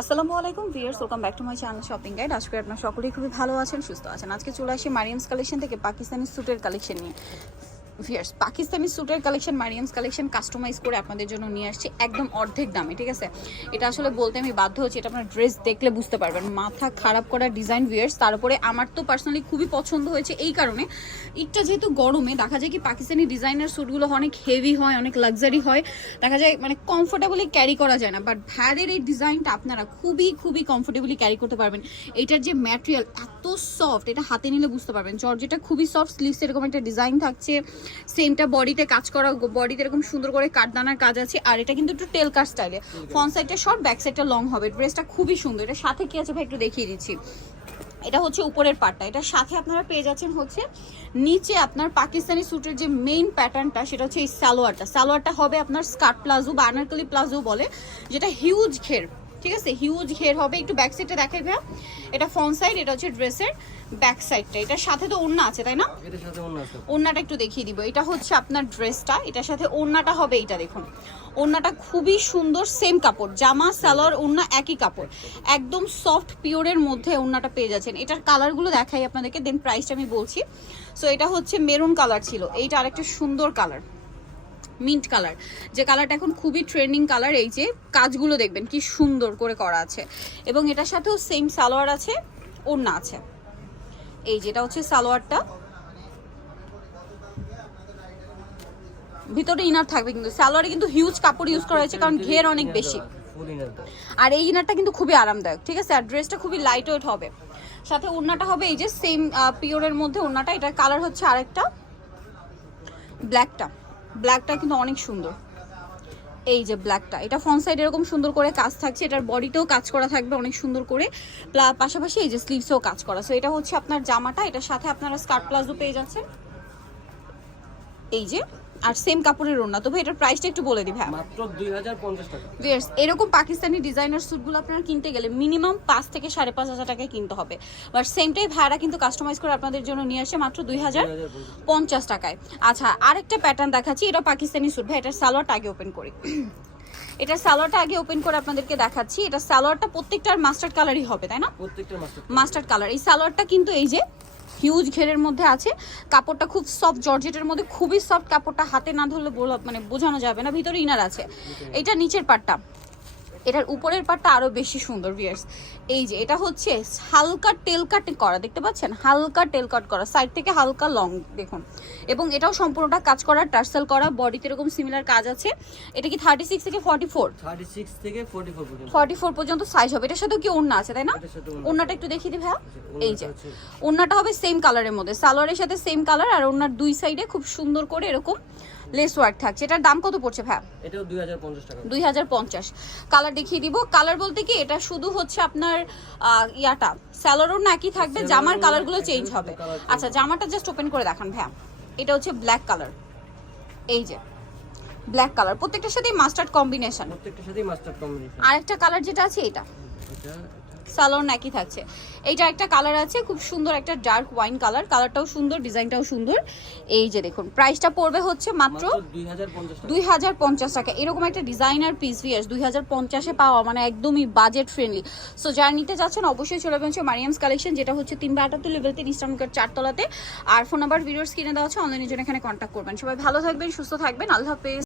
আসসালামু আলাইকুম viewers welcome back to my channel shopping guide আজকে আপনার সকলেই খুবই ভালো আছেন, সুস্থ আছেন। আজকে চলে আসি মারিয়ামস কালেকশন থেকে পাকিস্তানি স্যুটের কালেকশন নিয়ে। ভিয়ার্স পাকিস্তানি স্যুটের কালেকশন মারিয়ামস কালেকশন কাস্টমাইজ করে আপনাদের জন্য নিয়ে আসছি একদম অর্ধেক দামে, ঠিক আছে? এটা আসলে বলতে আমি বাধ্য হচ্ছি, এটা আপনার ড্রেস দেখলে বুঝতে পারবেন। মাথা খারাপ করা ডিজাইন ভিয়ার্স তারপরে আমার তো পার্সোনালি খুবই পছন্দ হয়েছে এই কারণে। ইটটা যেহেতু গরমে, দেখা যায় কি পাকিস্তানি ডিজাইনার স্যুটগুলো অনেক হেভি হয়, অনেক লাক্সারি হয়, দেখা যায় মানে কমফোর্টেবলি ক্যারি করা যায় না। বাট ভ্যারের এই ডিজাইনটা আপনারা খুবই খুবই কমফোর্টেবলি ক্যারি করতে পারবেন। এইটার যে ম্যাটেরিয়াল এত সফট এটা হাতে নিলে বুঝতে পারবেন। জর্জেটা খুবই সফট স্লিভস এরকম একটা ডিজাইন থাকছে। সেমটা বডিতে কাজ করা বডিতে এরকম সুন্দর করে কাঠদানার কাজ আছে, আর এটা কিন্তু একটু টেল কাট স্টাইলে ফ্রন্ট সাইডটা শর্ট ব্যাক সাইডটা লং হবে। ড্রেসটা খুবই সুন্দর। এটা সাথে কি আছে ভাই একটু দেখিয়ে দিচ্ছি। এটা হচ্ছে উপরের পার্টটা এটার সাথে আপনারা পেয়ে যাচ্ছেন হচ্ছে, নিচে আপনার পাকিস্তানি স্যুটের যে মেইন প্যাটার্নটা সেটা হচ্ছে এই সালোয়ারটা। সালোয়ারটা হবে আপনার স্কার্ট প্লাজো বা আনারকলি প্লাজো বলে, যেটা হিউজ ঘের। ঠিক আছে হিউজ ঘের হবে একটু ব্যাক সাইডটা দেখাই ভাইয়া। এটা ফ্রন্ট সাইড এটা হচ্ছে ড্রেসের ব্যাক সাইডটা এটার সাথে তো ওড়না আছে তাই না? ওড়নাটা একটু দেখিয়ে দিব। এটা হচ্ছে আপনার ড্রেসটা এটার সাথে ওড়নাটা হবে এইটা দেখুন। ওড়নাটা খুবই সুন্দর সেম কাপড়। জামা সালোয়ার ওড়না একই কাপড়। একদম সফট পিওরের মধ্যে ওড়নাটা পেয়ে যাচ্ছেন। এটার কালারগুলো দেখাই আপনাদেরকে দেন প্রাইসটা আমি বলছি। সো এটা হচ্ছে মেরুন কালার ছিল। এইটা আরেকটা সুন্দর কালার মিন্ট কালার। যে কালারটা এখন খুবই ট্রেন্ডিং কালার, এই যে কাজগুলো দেখবেন কি সুন্দর করে করা আছে। এবং এটার সাথেও সেম সালোয়ার আছে, ওড়না আছে। এই যেটা হচ্ছে সালোয়ারটা। ভিতরে ইনার থাকবে কিন্তু। সালোয়ারে কিন্তু হিউজ কাপড় ইউজ করা হয়েছে, কারণ ঘের অনেক বেশি। আর এই ইনারটা কিন্তু খুবই আরামদায়ক, ঠিক আছে? আর ড্রেসটা খুবই লাইট ওয়েট হবে। সাথে ওড়নাটা হবে এই যে সেম পিওরের মধ্যে ওড়নাটা। এটার কালার হচ্ছে আরেকটা ব্ল্যাকটা ব্ল্যাকটা কিন্তু অনেক সুন্দর। এই যে ব্ল্যাকটা এটা ফ্রন্ট সাইড এরকম সুন্দর করে কাজ থাকছে, এটার বডিতেও কাজ করা থাকবে অনেক সুন্দর করে। পাশাপাশি এই যে স্লিভসেও কাজ করা। সো এটা হচ্ছে আপনার জামাটা, এটার সাথে আপনারা স্কার্ট প্লাজো পেয়ে যাচ্ছেন। এই যে আর সেম কাপড়ের ওড়না। তো ভাই এটার প্রাইসটা একটু বলে হ্যাঁ মাত্র দুই হাজার পঞ্চাশ টাকা। ভিয়ার্স এরকম পাকিস্তানি ডিজাইনার স্যুটগুলো আপনারা কিনতে গেলে মিনিমাম পাঁচ থেকে সাড়ে পাঁচ হাজার টাকায় কিনতে হবে। বাট সেমটাই ভাড়া কিন্তু কাস্টমাইজ করে আপনাদের জন্য নিয়ে আসে মাত্র দুই হাজার দুই হাজার পঞ্চাশ পঞ্চাশ টাকায়। আচ্ছা আরেকটা প্যাটার্ন দেখাচ্ছি এটা পাকিস্তানি স্যুট ভাই এটার সালোয়ারটা আগে ওপেন করি। এটার সালোয়ারটা আগে ওপেন করে আপনাদেরকে দেখাচ্ছি। এটা সালোয়ারটা প্রত্যেকটার মাস্টার্ড কালারই হবে তাই না? প্রত্যেকটা মাস্টার্ড কালার এই সালোয়ারটা কিন্তু এই যে হিউজ ঘেরের মধ্যে আছে। কাপড়টা খুব সফট জর্জেটের মধ্যে খুবই সফট কাপড়টা হাতে না ধরলে মানে বোঝানো যাবে না ভিতরে ইনার আছে। এটা নিচের পাটটা এটার উপরের পাটটা আরও বেশি সুন্দর ভিয়ার্স এই যে এটা হচ্ছে হালকা টেল কাট করা দেখতে পাচ্ছেন? হালকা টেল কাট করা সাইড থেকে হালকা লং দেখুন। এবং এটাও সম্পূর্ণটা কাজ করা টার্সেল করা বডিতে এরকম সিমিলার কাজ আছে। এটা কি থার্টি সিক্স থেকে ফর্টি ফোর থেকে ফোর্টি ফোর পর্যন্ত সাইজ হবে। এটার সাথেও কি ওড়না আছে তাই না? ওড়নাটা একটু দেখিয়ে দিই ভাইয়া। এই যে ওড়নাটা হবে সেম কালারের মধ্যে। সালোয়ারের সাথে সেম কালার আর ওড়নার দুই সাইডে খুব সুন্দর করে এরকম লেস ওয়ার্ক থাকছে। এটার দাম কত পড়ছে ভাইয়া? এটাও দুই হাজার পঞ্চাশ টাকা। দুই হাজার পঞ্চাশ। কালার দেখিয়ে দিব। কালার বলতে কি এটা শুধু হচ্ছে আপনার ইয়াটা। স্যালোরও নাকি থাকবে জামার কালারগুলো চেঞ্জ হবে। আচ্ছা জামাটা জাস্ট ওপেন করে দেখান ভাইয়া। এটা হচ্ছে ব্ল্যাক কালার এই যে ব্ল্যাক কালার প্রত্যেকটার সাথেই মাস্টার্ড কম্বিনেশন প্রত্যেকটার সাথেই মাস্টার কম্বিনেশন আরেকটা কালার যেটা আছে এটা। এটা সালোয়ার একই থাকছে। এইটা একটা কালার আছে খুব সুন্দর একটা ডার্ক ওয়াইন কালার কালারটাও সুন্দর ডিজাইনটাও সুন্দর। এই যে দেখুন প্রাইসটা পড়বে হচ্ছে মাত্র দুই হাজার পঞ্চাশ টাকা। এরকম একটা ডিজাইনার পিস দুই হাজার পঞ্চাশে পাওয়া মানে একদমই বাজেট ফ্রেন্ডলি সো যারা নিতে যাচ্ছেন অবশ্যই চলে যাবেন মারিয়ামস কালেকশন যেটা হচ্ছে তিন বা আটাত্তর লেভেল তিন ইস্টার্নকার চারতলাতে। আর ফোন নাম্বার ভিডিওর স্ক্রিনে দেওয়া আছে অনলাইনের জন্য এখানে কন্ট্যাক্ট করবেন। সবাই ভালো থাকবেন সুস্থ থাকবেন। আল্লাহ হাফেজ।